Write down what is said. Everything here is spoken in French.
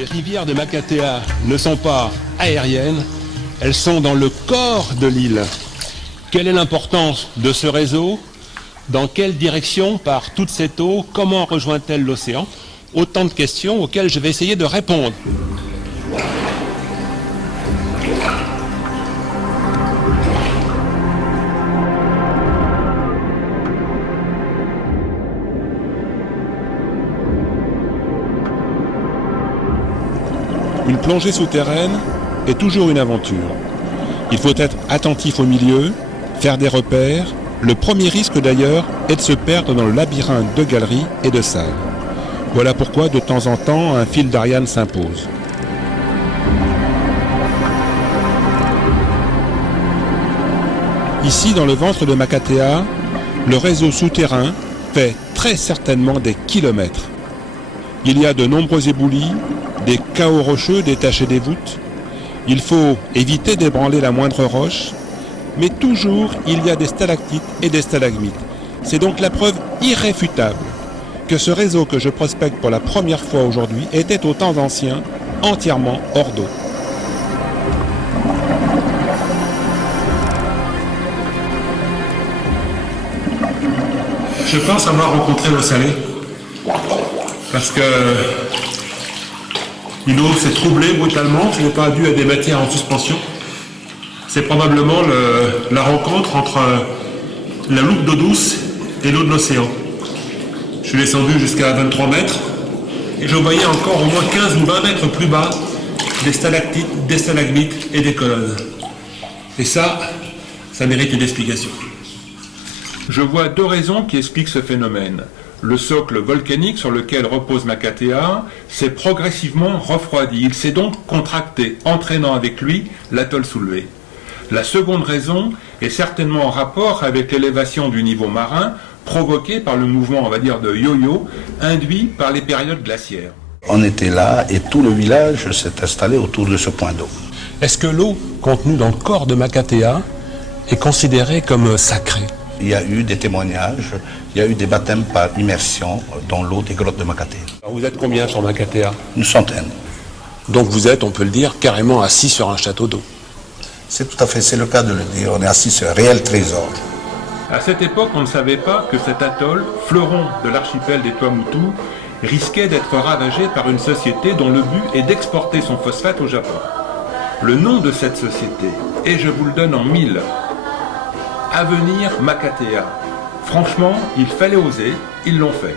Les rivières de Makatea ne sont pas aériennes, elles sont dans le corps de l'île. Quelle est l'importance de ce réseau? Dans quelle direction part toute cette eau? Comment rejoint-elle l'océan? Autant de questions auxquelles je vais essayer de répondre. Une plongée souterraine est toujours une aventure. Il faut être attentif au milieu, faire des repères. Le premier risque d'ailleurs est de se perdre dans le labyrinthe de galeries et de salles. Voilà pourquoi de temps en temps un fil d'Ariane s'impose. Ici, dans le ventre de Makatea, le réseau souterrain fait très certainement des kilomètres. Il y a de nombreux éboulis, des cahots rocheux détachés des voûtes. Il faut éviter d'ébranler la moindre roche, mais toujours il y a des stalactites et des stalagmites. C'est donc la preuve irréfutable que ce réseau que je prospecte pour la première fois aujourd'hui était aux temps anciens entièrement hors d'eau. Je pense avoir rencontré l'eau salée, parce que l'eau s'est troublée brutalement, ce n'est pas dû à des matières en suspension. C'est probablement la rencontre entre la loupe d'eau douce et l'eau de l'océan. Je suis descendu jusqu'à 23 mètres et je voyais encore au moins 15 ou 20 mètres plus bas des stalactites, des stalagmites et des colonnes. Et ça mérite une explication. Je vois deux raisons qui expliquent ce phénomène. Le socle volcanique sur lequel repose Makatea s'est progressivement refroidi. Il s'est donc contracté, entraînant avec lui l'atoll soulevé. La seconde raison est certainement en rapport avec l'élévation du niveau marin provoquée par le mouvement, on va dire, de yo-yo, induit par les périodes glaciaires. On était là et tout le village s'est installé autour de ce point d'eau. Est-ce que l'eau contenue dans le corps de Makatea est considérée comme sacrée? Il y a eu des témoignages, il y a eu des baptêmes par immersion dans l'eau des grottes de Makatea. Alors vous êtes combien sur Makatea? Une centaine. Donc vous êtes, on peut le dire, carrément assis sur un château d'eau. C'est tout à fait, c'est le cas de le dire. On est assis sur un réel trésor. À cette époque, on ne savait pas que cet atoll, fleuron de l'archipel des Tuamotu, risquait d'être ravagé par une société dont le but est d'exporter son phosphate au Japon. Le nom de cette société, et je vous le donne en 1000, Avenir Makatea. Franchement, il fallait oser, ils l'ont fait.